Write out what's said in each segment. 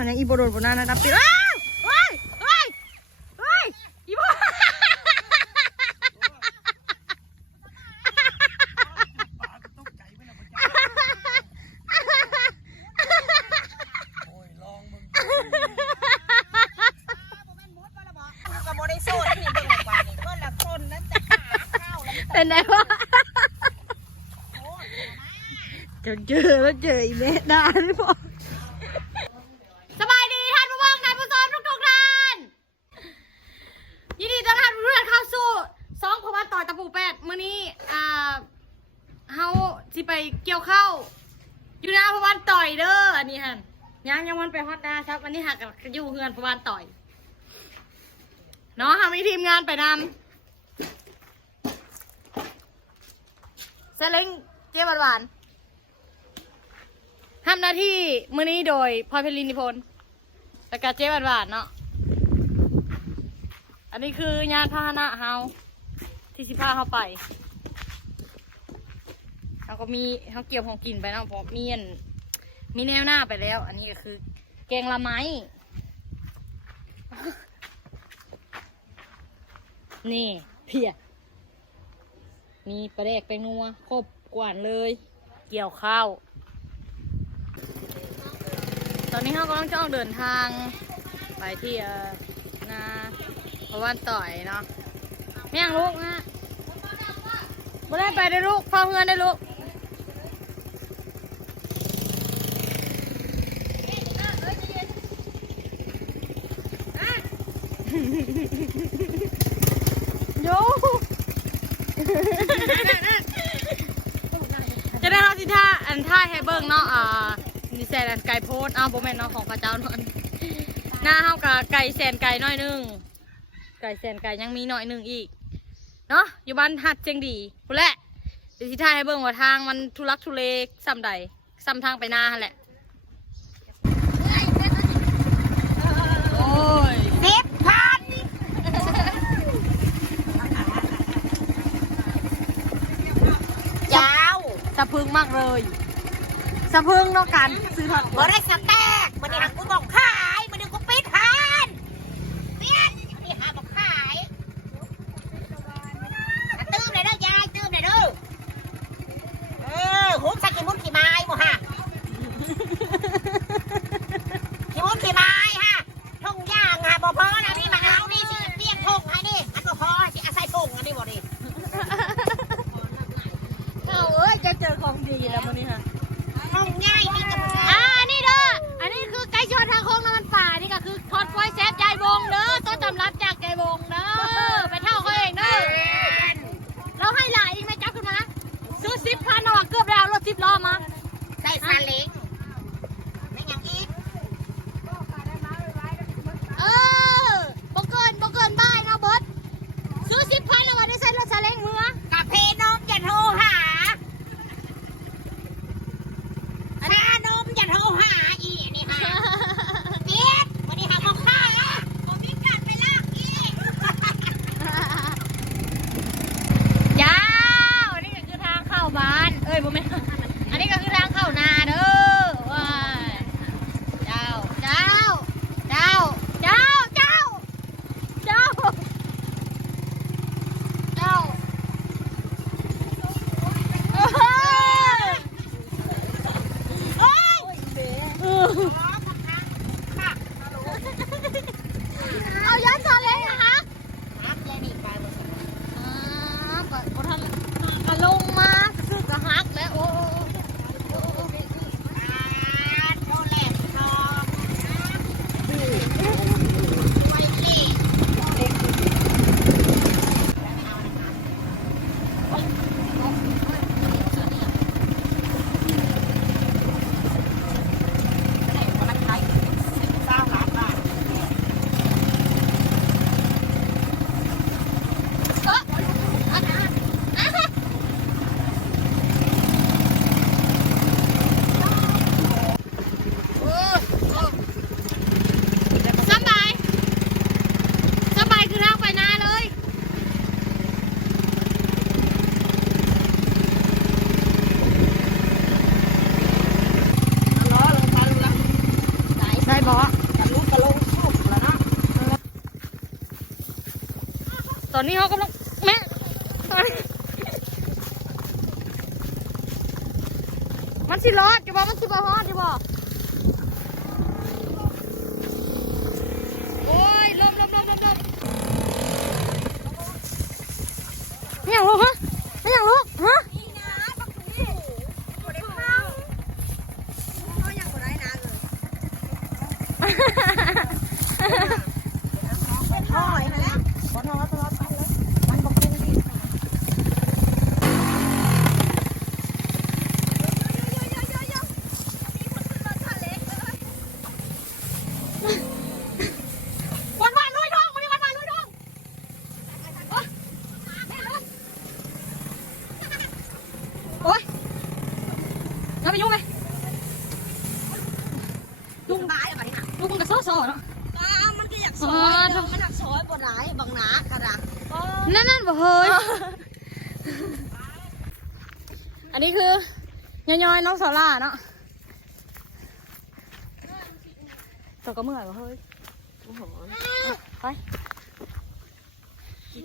หันยังอีโบโดนบนหน้านะดับปีอ้าวเฮ้ยเฮ้ยเฮ้ยอีโบเป็นไงวะเจอแล้วเจออีเมดาไม่พอสบายดีท่านผู้ฟังท่านผู้ชมทุกท่านยินดีต้อนรับทุกท่านเข้าสู่สองพวันต่อตะปูแปดมื้อนี้เฮาสิไปเกี่ยวข้าวอยู่นะพวันต่อยเด้ออันนี้ฮะยังวันไปฮอดนะครับวันนี้หักกับอยู่เฮือนพวันต่อยเนาะมีทีมงานไปนำเซเล้งเจ๊หวานทำหน้าที่มื้อนี้โดยพลอยเพลินนิพนธ์และกาเจ๊หวานเนาะอันนี้คือยานพาหนะเฮาที่สิพาเฮาไปเราก็มีเขาเกี่ยวของกินไปเนาะเพราะมีแนวหน้าไปแล้วอันนี้ก็คือแกงละไม้นี่เพียมีปลาแดกแป้งนัวครบกวนเลยเกี่ยวข้าวตอนนี้เขากำลังจะออกเดินทางไปที่นาพวันต่อยเนาะไม่ยังลูกนะไม่ได้ไปได้ลูกพ่อเพื่อนได้ลูกโย่จะได้เราสิท่าให้เบิ้งเนาะนี่แซนไก่โพดโบแมนเนาะของพระเจ้านอนหน้าเฮากับไก่แซนไก่น้อยนึงไก่แซนไก่ยังมีน้อยนึงอีกเนาะอยู่บ้านหัดเจียงดีพูดแหละเดี๋ยวสิท่าให้เบิ้งว่าทางมันทุลักทุเลซ้ำใดซ้ำทางไปหน้าแหละโอ้ย10,000ยาวสะพึงมากเลยสะพึงเนาะกันซื้อถอดบ่ได้สแต็กมันนี่หักกูบอกขายมันนี่กูปิดหานเปี้ยนมันนี่หาบอกขายตื้มเลยเด้อยายตื้มเลยเด้อหุบใส่ขี้มุ้นขี้ไม้บ่ฮะขี้มุ้นขี้ไม้ฮะทุ่งย่างฮะบ่พอนะนี่มาเอานี่สิเตี้ยนทุ่งไอ้นี่อันบ่พอสิอาศัยทุ่งอันนี้บ่ดิเอ้ยจะเจอของดีแล้วมันนี่ฮะห้องง่ายนี่กับนี่เด้ออัน ะ ลูกกระโหลกชอบแล้วนะ ตอนนี้เขากำลังแม่มันสิรอดจะบอกมันสิบ่ฮอดจะบอกโอ้ยลมไม่อยากลุกฮะไม่อยากลุกฮะ นี่นะบักนี่บ่ได้เข้าเขายังบ่ได้นะเลยถอยมาแล้วบ่ทอดไปเลยมันบ่กินดิวันลุยทองวันนี้วันลุยทองโอ๊ยแล้วไปยุ่งไง ลุงบายบัดนี้ค่ะ ลูกมึงกับโซ่เนาะ มันก็อยากซอยมันอยากซอยบ่ได้บังหนากระดัก นั่นบ่เฮ้ยอันนี้คือย่อยๆน้องสาร่าเนาะตัวก็เมื่อยบ่เฮ้ยไป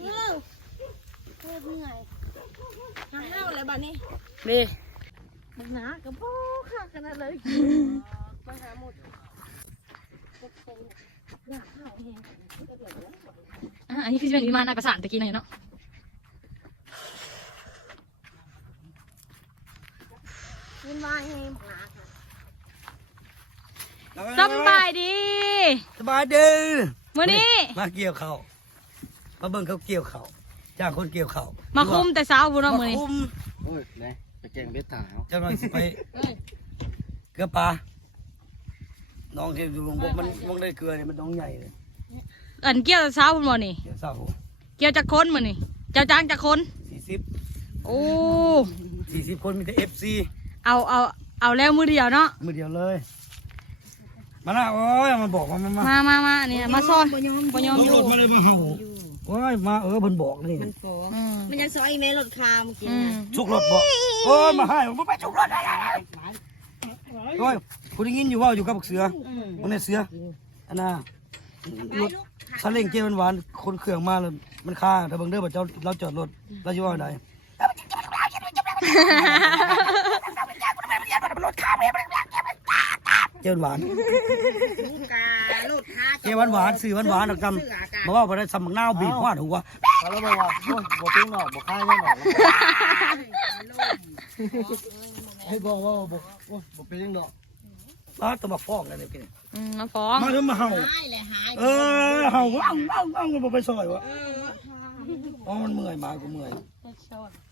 เหนื่อยมาห้าวเลยบัดนี้ ดี บังหนากระโปงค่ะขนาดเลยมาหาหมด อันนี้คือจะเป็นวิมานอากาศตะกี้หน่อยเนาะสบายดี สบายดี มื้อนี้ มาเกี่ยวเขามาเบิ่งเขาเกี่ยวเขาจ้างคนเกี่ยวเขา มาคุมแต่เช้าบุญเนาะ มา มื้อนี้ คุม โอ้ยไหนไปแกงเบ็ดถาว เจ้าหน่อยสิไปเกลือปลาน้องที่อยู่ลงบกมันมองได้เกลือเนี่ยมันน้องใหญ่เลย อันเกี่ยวแต่เช้าบุญบ่นี่ เกี่ยวเสา เกี่ยวจากคนมื้อนี่เจ้าจ้างจากคน 40 โอ้ 40คนมีแต่ FC เอาแล้วมือเดียวเนาะ มือเดียวเลยมาละโอ้ยมันบอกว่ามันมา มานี่มาซอยบ่ยอม ร อยู่ ถมาเลยมาเห่าโอ้ยมาเพิ่นบอกนี่ อืม มันยังซอยอีเมลรถคาเมื่อกี้ อืม ชุกรถบอกโอ้ยมาให้ผมไปชุกรถโอ้ยคุณได้ยินอยู่ว่าอยู่กับเสือมันในเสืออันน่ะรถซาเล้งเกียร์หวานๆคนเครื่องมาเลยมันค้าแต่เบิ่งเด้อบ่เจ้าเราจอดรถเราสิว่าไดเกียร์หวาน ลูกการถคา เกียร์หวานๆสื่อหวานๆเอากำมาว่าบ่ได้สำบักนาวบีบฮอดหัว เขาแล้วบอกว่าโอ้ยบ่ปิ้งหรอกบ่ค่ายแน่นอนให้บอกว่าบ่โอ้ยบ่ปิ้งหรอก ร้านตะบักฟอกนั่นนี่กิน มาฟ้อง มาเถอะมาเห่า หายเลยหาย เห่าว้าวบ่ไปซอยวะอ๋อมันเมื่อยมากูเมื่อย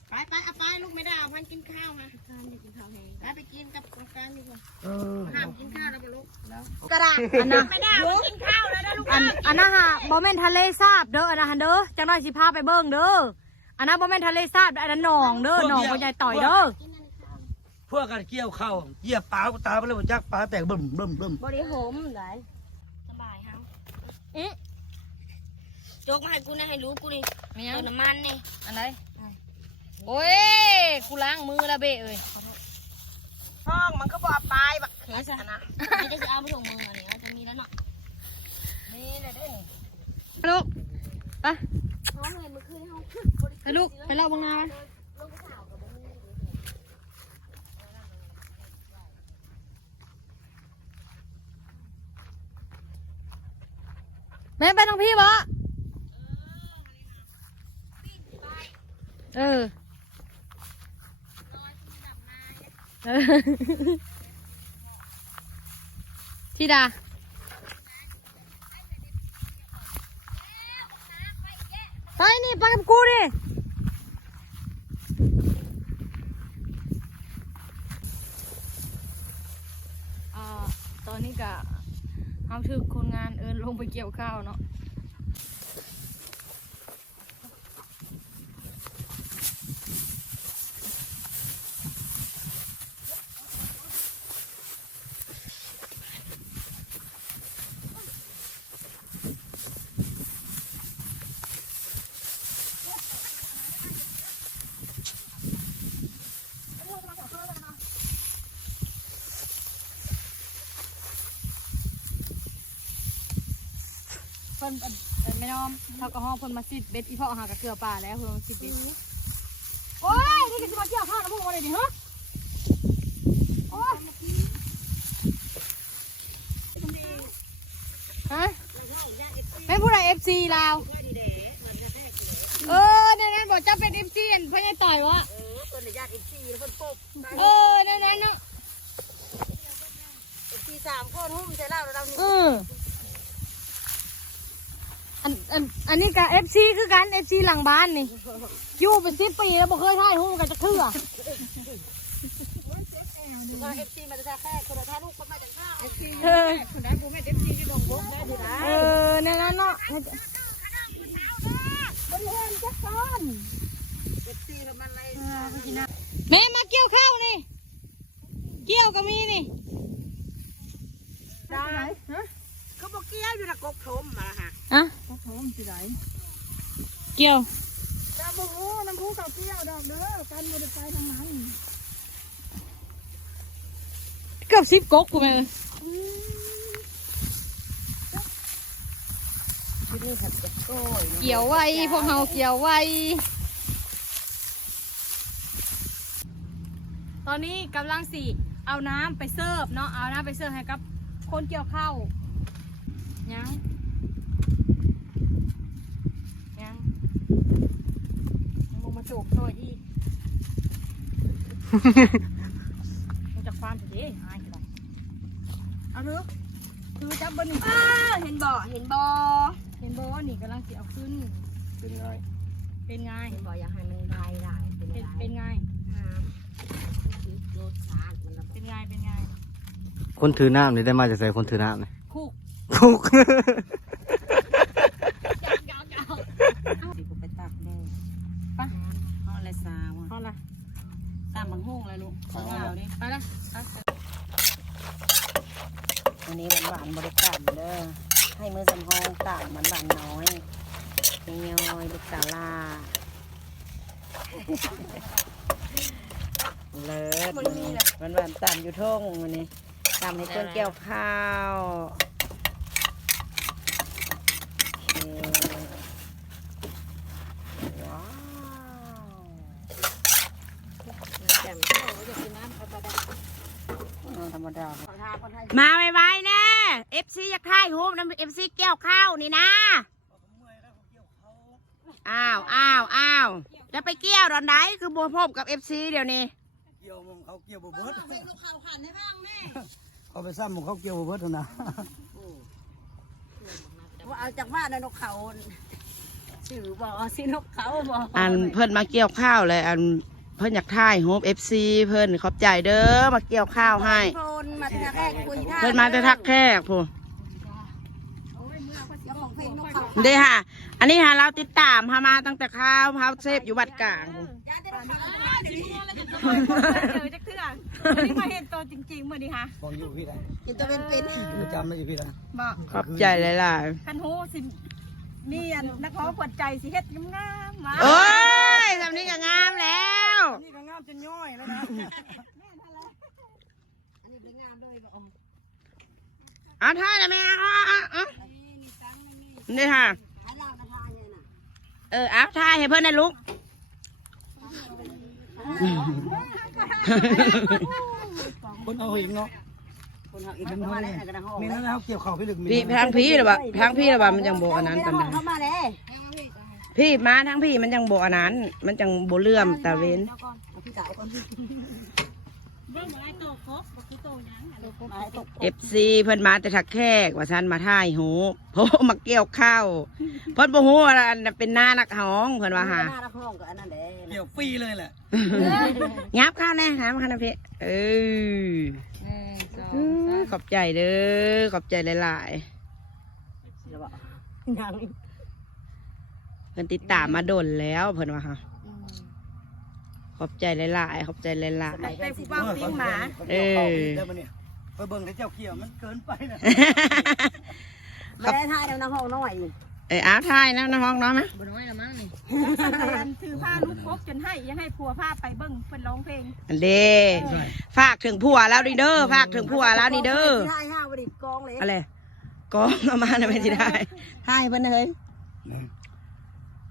ไปเอาไปลูกไม่ได้เอาพันกินข้าวมาไปกินกับการดีกว่าห้ามกินข้าวแล้วลูกกระดาษ อันน่ะ ไม่ได้เอากินข้าวแล้วนะลูก อันน่ะฮะบ่แม่นทะเลสาบเด้ออันน่ะเด้อจังน้อยสิพาไปเบิ่งเด้ออันนั้นบ่แม่นทะเลสาบอันนั้นหนองเด้อหนองบ่ใหญ่ต่อยเด้อ พวกกันเกี่ยวข้าวเหยียบปลาตาไปเลยบ่จักปลาแตกบึ้ม บริโภมเลยสบายครับโจกมาให้กูนะให้รู้กูดิ มีหยัง เติมน้ำมันนี่ อันไหนโอ้ยกูล้างมือแล้วเบ้เอ้ย ห้องมันก็บอกปลายบักเขยนะไม่ได้จะเอาไปส่งมืออันนี้จะมีแล้วเนาะนี่เลยเด้ ลูกไป ห้องเห็นเมื่อคืนห้อง ไปลูกไปเล่าบังนาแม่ไปทางพี่บ่เออที่ดาไปนี่ไปกับกูดิตอนนี้กะเอาถึกคนงานลงไปเกี่ยวข้าวเนาะ พิ่นไม่น้อมเท่ากับห้องเพิ่นมาซิดเบ็ดอีพ่อหากับเกลือป่าแล้วเพิ่นมาซิดเบ็ดโอ้ยนี่ก็สิมาเกี่ยวข้าวนะพวกมันเลยดิฮะโอ้ยฮะเป็นผู้ใด FC ลาวในนั้นบอกจะเป็น FC เห็นเพิ่นจะต่อยวะเพิ่นญาติเอฟซีแล้วเพิ่นปบ ในนั้นเนาะ เอฟซี3คนหุ้มใส่เหล้าแล้วเรานี่ อันนี้กับ FC คือกัน FC หลังบ้านนี่อยู่เป็น10 ปีแล้วบ่เคยถ่ายรูปกันจะเทื่อ ว่าเอฟซีมาจะแค่คนละท่าลูกคนมาจากข้าวเอฟซี คนนั้นกูไม่เอฟซีที่ดงบกได้ดีนะในนั้นเนาะ เอฟซีทำอะไร แม่มาเกี่ยวข้าวนี่เกี่ยวก็มีนี่ ได้เขาบอกเกี้ยวอยู่นะกกทมมาฮะ อะ กกทมสิไหน เกี่ยว จ้าบุ้งน้ำพุเขาเกี้ยวดอกเด้อกันบริไฟทางนั้น เกือบ10 ก๊กกูแม่เกี่ยวไว้พวกเฮาเกี่ยวไว้ตอนนี้กำลังสิเอาน้ำไปเสิร์ฟเนาะเอาน้ำไปเสิร์ฟให้กับคนเกี่ยวข้าวยังมึงมาโจกซอยอีกมึงจะความสิหายไปเอาเถอะคือจับบนนี่เห็นบ่นี่กำลังสิเอาขึ้นเลยเป็นไง บอกอยากให้มันได้เป็นไง รสชาติมัน เป็นไง คนถือน้ำนี่ได้มาจากใส่คนถือน้ำนี่ คุก คุก สิกูไปตักแน่ห่ออะไรสาว เอาละ ตามบางห้องเลยลูกของเราดิ ไปละ วันนี้หวานบริการเด้อให้มือสำหองต่างมันหวานน้อยเป็นย้อยลูกสาวลาเลิศมันหวานตามอยู่ท่งวันนี้ตามให้เพื่อนเกี่ยวข้าวว้าวแจ่มข้าวจะกินน้ำธรรมดามาไวๆนะเอฟซีอยากถ่ายรูปนะเอฟซีเกี่ยวข้าวนี่นะอ้าวจะไปเกี่ยวตอนไหนคือบัวพบกับเอฟซีเดี๋ยวนี้ เกี่ยวมงเขาเกี่ยวบ่เบิดเขาไปซ้ำมงเขาเกี่ยวบ่เบิดเท่านั้น ว่าเอาจากบ้านนกเขาสื่อบอกสินกเขาบอก อันเพิ่นมาเกี่ยวข้าวเลยอันเพิ่นอยากถ่ายโฮปFCเพิ่นขอบใจเด้อมาเกี่ยวข้าวให้เพิ่นมาแต่ทักแขกพูเด้ค่ะอันนี้ค่ะเราติดตามพามาตั้งแต่ข้าวพาเซฟอยู่วัดกลางพูนี่มาเห็นตัวจริงๆเมื่อดีค่ะ ฟองอยู่พี่ได้ กินตัวเป็น ประจำไม่อยู่พี่ได้ บอก ขอบใจหลาย คันหูสิมีอันนักร้องปวดใจสิเฮ็ดงามมา ๆโอ้ยทำนี้ก็งามแล้ว นี่ก็งามจนย่อยแล้วนะ อันนี้เป็นงามเลยบอก เอาถ่ายเลยแม่เอานี่ค่ะเอาถ่ายให้เพิ่นนะลูก คนเอาอีกเนาะ คนหักอีกประมาณนี้กระดังห้อง มีนั่นแล้วเกี่ยวข้าวพี่ลึกมี พี่ทางพี่หรือเปล่าทางพี่หรือเปล่ามันจังโบอันนั้นกันได้ เข้ามาเลย พี่มาทางพี่มันจังโบอันนั้น มันจังโบเลื่อมตาเว้น พี่สาวคนที่ เรื่องอะไรโตครบคือโตยัง มาให้ตก FC เพิ่นมาแต่ทักแขกว่าฉันมาถ่ายโหเพราะมาเกี่ยวข้าวเพิ่นบ่ฮู้ว่าอันนั้นเป็นหน้านักฮ้องเพิ่นว่าหา หน้าละห้องกับอันนั้นเด้ เกี่ยวฟรีเลยแหละ ยับข้าวแน่หามาคันนะพี่ขอบใจเด้อขอบใจหลายๆ ยัง เพิ่นติดตามมาโดนแล้วเพิ่นว่าค่ะขอบใจหลายๆขอบใจหลาย ไปผู้บ้าปิ้งหมา ไปเบิ่งแต่เจ้าเกี่ยวมันเกินไปนะ ไม่ได้ทายแล้วน้ำห้องน้อย อ้าวทายนะน้องน้อยไหม บ่น้อยละมั้งนี่ถือผ้าลูกพกจนให้ยังให้ผัวผ้าไปเบิ่งเพิ่นร้องเพลง อันเด้ฝากถึงผัวแล้วนี่เด้อฝากถึงผัวแล้วนี่เด้อ ทายห้าบริกองเลย อะไร กองเอามาน่ะไม่สิได้ ให้เพิ่นเฮ้ย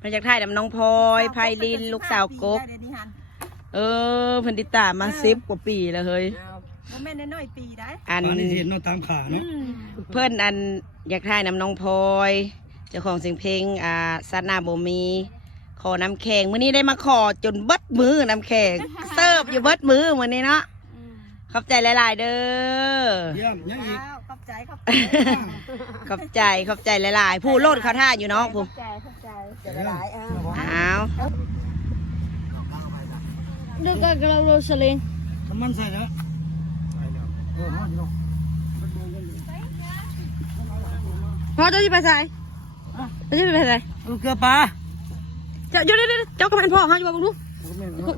มาจากถ่ายน้ำน้องพลอยไพลินลูกสาวกบเพิ่นติดตามมา10 กว่าปีแล้วเฮ้ย บ่แม่นน้อยๆปีได้ อัน ตอนนี้เห็นเนาะตามขาเนาะ เพิ่นอันอยากถ่ายน้ำน้องพลอยเจ้าของเสียงเพลงซานาโบมีขอน้ำแข็งมื้อนี้ได้มาขอจนเบิดมือน้ำแข็งเสิร์ฟอยู่เบิดมือมื้อนี้เนาะขอบใจหลายๆเด้อ เยี่ยมยังอีก ขอบใจ ขอบใจหลายๆผู้โลดเขาท่าอยู่เนาะผู้ จะหลายอ้าว เดี๋ยวก็เราโรสลิง ทำมันใส่เนาะฮอดอยู่เนาะ พอเจ้าที่ไปใส่เจ้าที่ไปใส่ เอาเกลือปลา เจ้าเดี๋ยวเจ้าก็เป็นพ่อเขาอยู่บ้างดู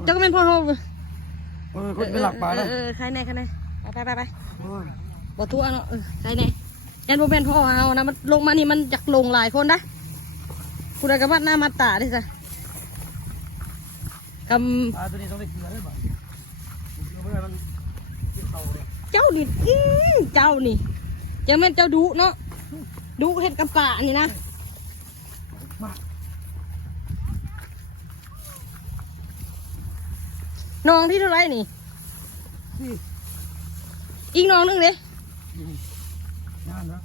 เจ้าก็เป็นพ่อเขา คนเป็นหลักปลาแล้ว ใครแน่ไป โอ้ย บ่ทั่วเนาะใครแน่ยันบ่เป็นพ่อเขานะมันลงมานี่มันอยากลงหลายคนนะคุณได้กับว่าหน้ามาตาดิจ้ะก ปลาตัวนี้ต้องได้เกลือด้วยบ่เกลือเพื่อมันกินเต่าเลย ำเจ้านี่เจ้านี่ยังแม่นเจ้าดุเนาะดุเห็ดกับป่านี่นะน้องที่เท่าไรนี่อีกน้องนึงเลย งานนะ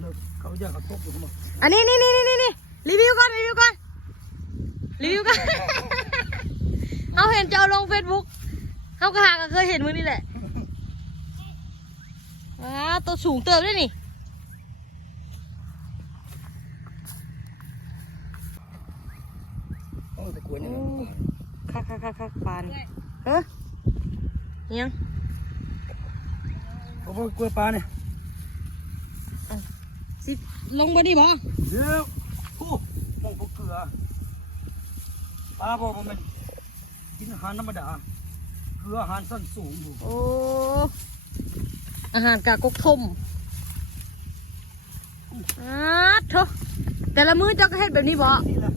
เลิกเขาอยากเขาตกอยู่ทั้งหมด อันนี้นี่รีวิวก่อนเขาเห็นเจ้าลงเฟซบุ๊กเขาก็หาก็เคยเห็นมึงนี่แหละตัวสูงเติบด้วยนี่ โอ้แต่กลัวเนี่ย คักปานเฮ้ยยัง โอ้โหกลัวปลาเนี่ย สิลงบ่ดีบ่ เดี๋ยวโอ้มองพวกเกลือปลาบอกว่ามันกินอาหารธรรมดาเกลืออาหารสั้นสูงอยู่ โอ้อาหารกากกทมโถแต่ละมื้อเจ้าก็เฮ็ดแบบนี้บ่ นี่แหละ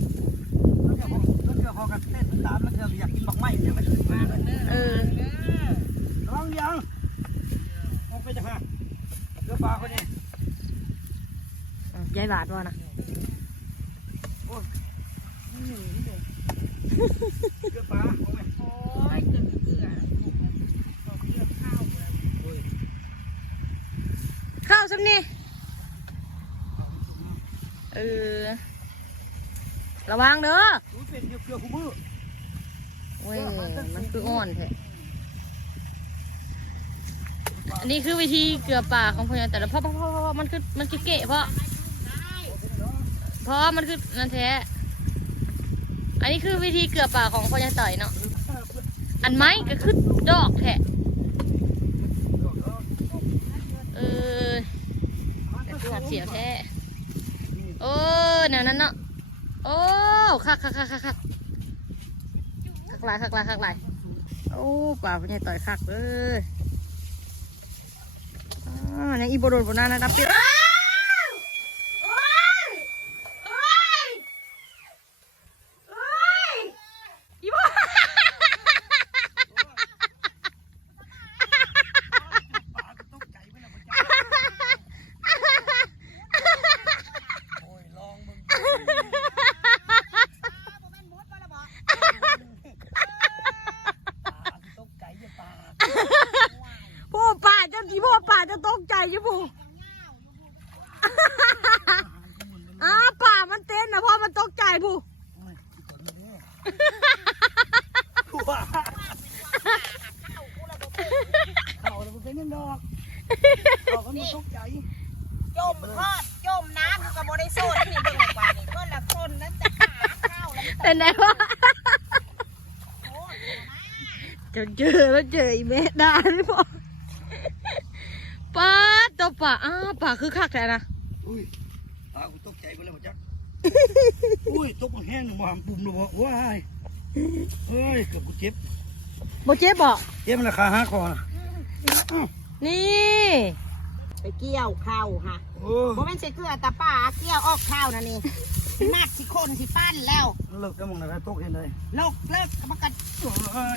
แล้วเดี๋ยวพอกันเต้นตามแล้วเธออยากกินบักไม้เนี่ยมันขึ้นมาเลย ระวังยังออกไปจากห้างเรือปลาคนนี้ ยายบาทว่านะ เรือปลาเอาไหม ข้าวซ้ำนี่ระวังเด้อ รู้เป็นเกลือคู่มือ โอ้ยมันคืออ่อนแท้อันนี้คือวิธีเกลือป่าของพญาแต่ละเพราะมันคือเกะเพราะมันคือนั่นแท้อันนี้คือวิธีเกลือป่าของพญาต่อยเนาะอันไม้ก็คือดอกแท้แต่คือเสียวแท้โอ้แนวนั้นเนาะโอ้คักหลายโอ้ป่าพญาต่อยคักเลยยังอีโบโดนบนหน้านะครับพี่อีโบพ่อป่าจะกี่พ่อป่าจะตกใจอยู่ปู่ป่ามันเต้นนะพ่อมันตกใจปู่ เขาเราเป็นยังดอกเขาก็มีตกใจ จมทอดจมน้ำอยู่กับบริโซนนี่เบิ่งออกไปนี่ก็ละคนนั้นจะขาข้าวแล้ว เป็นไงวะจะเจอแล้วเจออีเมดาไม่พอป้าตัวป่าป่าคือคักแท้นะ อุ้ยตากูตกใจไปแล้วจักอุ้ยตกแห้งหนึ่งบ่หางปุ่มหนึ่งบ่ว้ายเฮ้ยเกือบกูเจ็บ บ่เจ็บบ่ เจ็บมันราคา5 คอนะ นี่ ไปเกี่ยวข้าวฮะ โอ้ บ่แม่นใส่เกลือตาป่าเกี่ยวออกข้าวนั่นนี่มากสิคนสิปั้นแล้ว เลิกกันมองอะไรตกเห็นเลย เลิกมันก็เ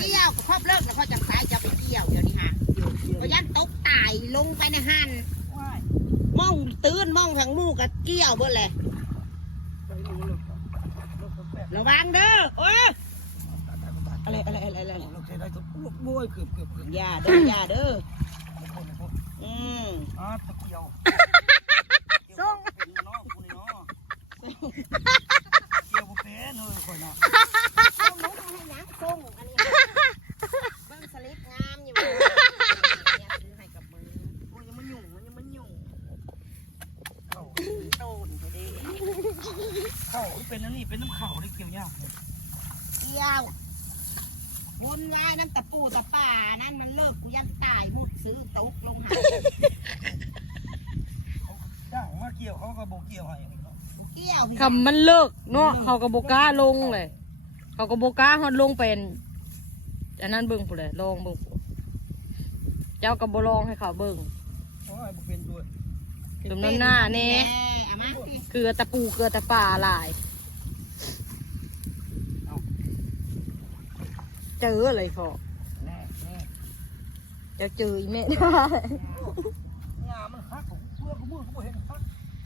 กี่ยวครอบเลิกแล้วเขาจะขายจะไปเกี่ยวเดี๋ยวนี้ฮะก็ยันตกตายลงไปในหัน ห้องทั้งหมู่กับเกี่ยวเบิดเลยระวังเด้อโอ้ยอะไร เราใช้ได้ทุกโบ้ยเกือบ อย่าเด้อตะเกียว ส่ง น้องคุณเนาะเกี่ยวบุฟเฟ่ต์เลยคนเนาะ ส่งอันนี้เบิ้งสลิปงามอยู่เนี่ยซื้อให้กับมือโอ้ยยังมันยุ่งเข้า โดนพอดี เข้าเป็นอันนี้เป็นน้ำเข่าได้เกี่ยวยากเลย เกี่ยววนวายน้ำตะปูตะป่านั่นมันเลิกกูยังตายมุดซื้อตกลงหา จ้างมาเกี่ยวเขาก็โบเกี่ยวให้เนาะ เกี่ยว คำมันเลิกเนาะเขาก็บกล้าลงเลยเขาก็บกล้าฮอดลงเป็นอันนั้นเบิ่งผู้เลยลองเบิ่งผู้เจ้าก็บ่ลองให้เขาเบิ่ง โอ้ยบุเป็นด้วย ตรงนั้นหน้าแน่ เอามาสิ เกลือตะปูเกลือตะป่าหลาย เจออะไรพอ แน่ จะเจออีแม่ได้ งามันฮักผมเพื่อกูมือกูเห็นฮัก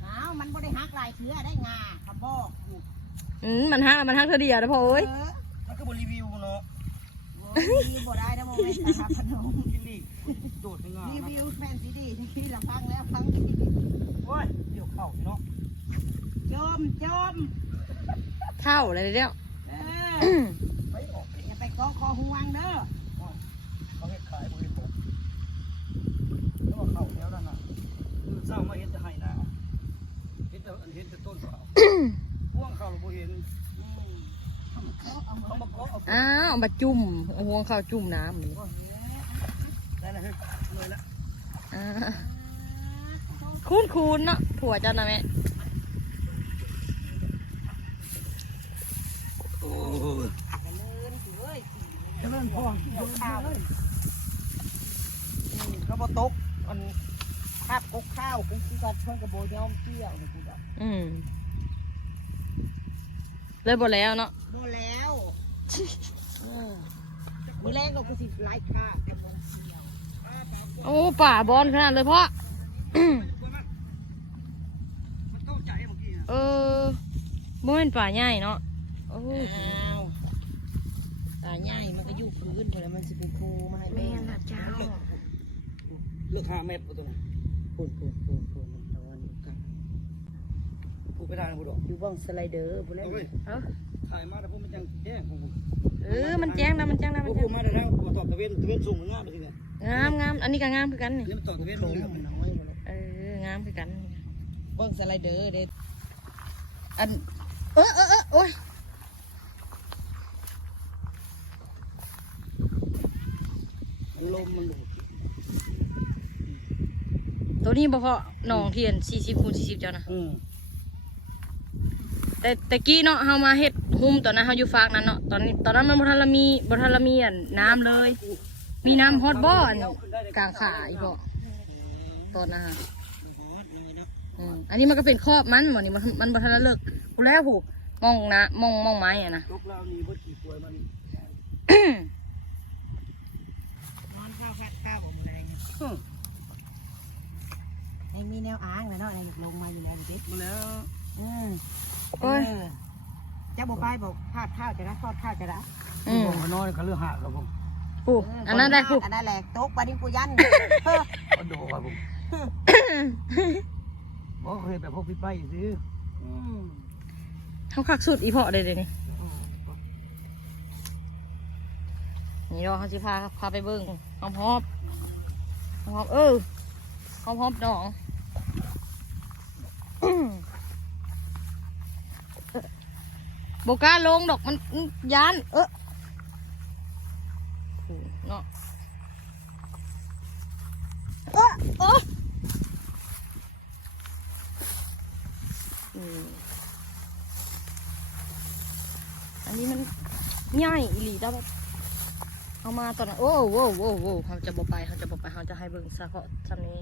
อ้าวมันบ่ได้หักลายเชื้อได้งาคำบอกอยู่ มันฮักเธอเดียวนะพ่อเอ้ย มันก็บรีวิวเนาะ มีบ่ได้นะโมเมนต์นะครับพนม กินดีโดดในงา รี นะ วิวแฟนซีดีที่เราฟังแล้วฟังอีก โอ้ยเกี่ยวเข่าเนาะ จม เท่าอะไรเดียว เออ ไปออก อย่าไปกอคอห่วงเด้อ เขาเห็ดขายบริโภคแล้วว่าเข่าแล้วนั่นน่ะคือเศร้ามาเห็นจะให้นะเห็นแต่ต้นเข่าพ่วงเข่าเราบ่เห็นเขามาเกาะเอา อ้าวมาจุ่มเอาห่วงข้าวจุ่มน้ำนี่ ได้แล้วเฮ้ยเลยละ อ่าคูนเนาะผัวเจ้านะแม่ โอ้ย กันเลยเฮ้ย เจริญพรยกข้าวเลยก็บ่ตกมัน ภาพกกข้าวกูก็เพิ่งกระโบยอมเกี่ยวนะกูแบบ เลยบ่แล้วเนาะ โบแล้วมือแรกก็กูสิไล่ฆ่ากันลงเกี่ยว โอ้ป่าบอลขนาดเลยพ่อ มันเข้าใจเมื่อกี้ เออบ่เป็นป่าใหญ่เนาะโอ้ อ้าวตาใหญ่มันก็อยู่พื้นพอแล้วมันสิเป็นภูมาให้แม่ เลือก5 เมตรตัวนี้ ปูนมันตอนกัน พูดไม่ได้นะพูดดอก อยู่บ้องสไลเดอร์พวกนั้น เฮ้ยถ่ายมาแต่พูดมันจังแจ้งของผม มันแจ้งนะมันแจ้งนะมัน พู แจ้ ด ง มาแต่ทางตอบตะเวนสูงงามเลยทีเนี่ย งามอันนี้ก็งามคือกันนี่ นี่มันตอบตะเวน โคร ล ง ง มันน้อยหมด งามคือกัน บ้องสไลเดอร์เด็ด อันโอ้ย ลมมันดู ตัวนี้บ่พอหนองเทียน40x40เจ้านะแต่กี้เนาะเฮามาเฮ็ดหุ้มตอนนั้นเฮาอยู่ฝากนั้นเนาะตอนนั้นมันบ่ทันละมีอันน้ำเลย มีน้ำฮอตบ่อนกลางขาอีกบ่ตอนนั้นฮะอันนี้มันก็เป็นครอบมันหมดนี่มันบ่ทันละเลิกกูแล้วผูกมองนะมองไม้อ่ะนะ ลูกเรามีบ่กี่ป่วยมัน นอนข้าวแฟดข้าวของมือแรงไอ้มีแนวอ้างเลยเนาะไอ้ลงมาอยู่แล้วดิ มาแล้ว โอ้ย เจ้าบอกไปบอกทอดข้าวจะได้ทอดข้าวจะได้ ผมก็นอนเขาเลือกหาครับผม ผูกอันนั้นได้ผูก อันนั้นแหละโต๊ะปลาดิงปูยัน ก็โดครับผมบอกเคยแบบพวกพี่ไปซื้อ เขาคักสุดอีเพาะเลยเดี๋ยวนี้นี่เราเขาสิพาไปเบิ้งหอมหอมหอมน้องโบกล้าลงดอกมันยานเนาะอันนี้มันง่ายอีหลีได้แบบเอามาตอนนั้นโอ้เขาจะบอกไปเขาจะให้เบิ่งเฉพาะทำนี้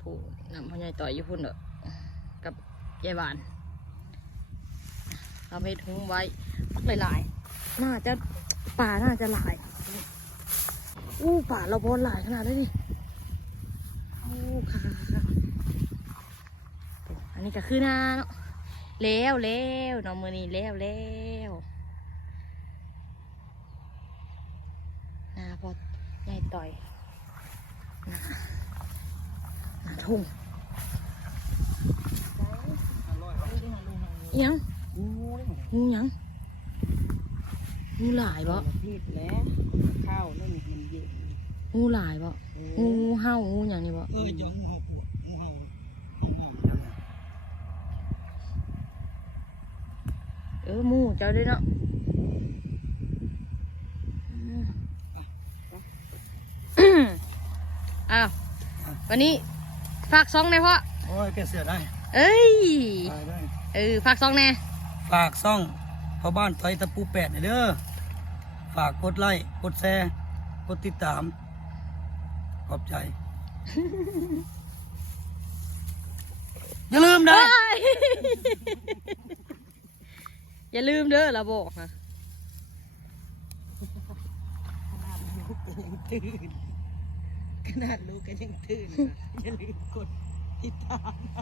ผู้นำพ่อใหญ่ต่อยอยู่พุ่นเด้อกับยายบานเราไปทุ่งไว้หลายๆน่าจะป่าน่าจะหลาย อู้ป่าเราบอลหลายขนาดได้ดิโอ้ค่ะอันนี้ก็คือนาเนาะแล้วน้องมือนี่แล้วนาพอใหญ่ต่อยนาทุ่งยังงูยังงูหลายบ่ พีดแล้วข้าวนั่นมันเย็น งูหลายบ่งูเห่างูอย่างนี้บ่ จอนงูเห่าปวดงูเห่า หมูเจ้าด้วยเนาะอ้าววันนี้ฝากซองแน่พ่อ โอ้ยแกเสือได้ เอ้ย ได้ ฝากซองแน่ ฝากซ่องพ่อบ้านไทยตะปูแปดเด้อฝากกดไลค์กดแชร์กดติดตามขอบใจ อย่าลืมนะ อย่าลืมเด้อเราบอกนะ ขนาดลูกก็ยังตื่นอย่าลืมกดติดตาม ไป